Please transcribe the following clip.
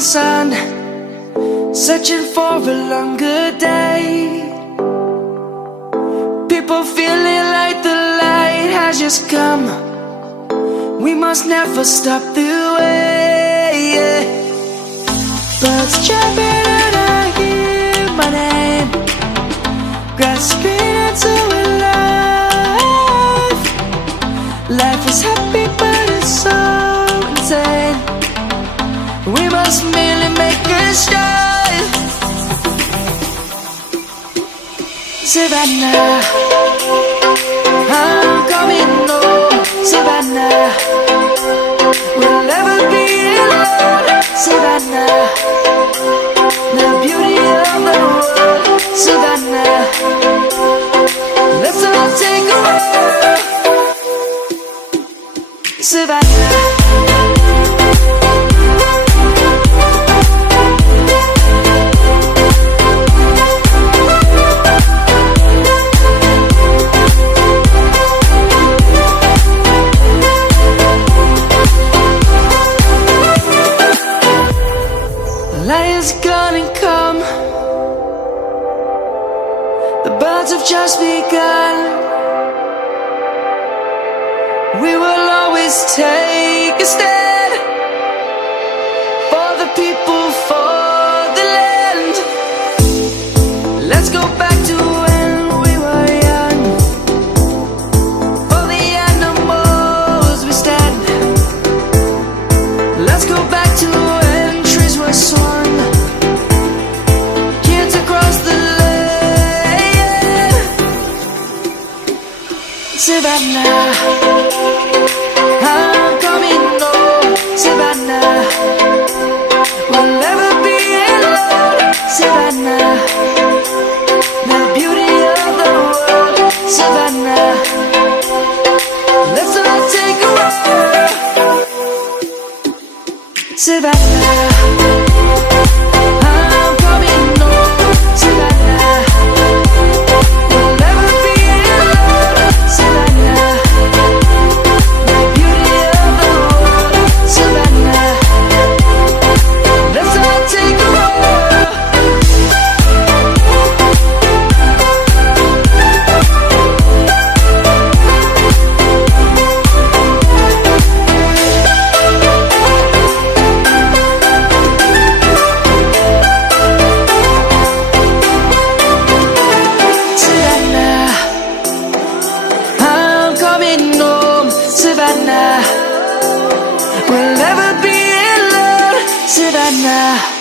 sun, searching for a longer day. People feeling like the light has just come. We must never stop the way. Birds jumping and I hear my name, grasping into a life. Life is happy but it's so insane. We must merely make a strive. Savannah, I'm coming home. Savannah, we'll never be alone. Savannah, the beauty of the world. Savannah, let's all take a walk. Savannah. Light is gonna come. The birds have just begun. We will always take a stand for the people, for the land. Let's go back to when we were young. For the animals we stand. Let's go back to when trees were swung. Savannah, I'm coming home. Savannah, we'll never be alone. Savannah, the beauty of the world. Savannah, let's all take a walk. Savannah. Savannah, we'll never be alone. Savannah.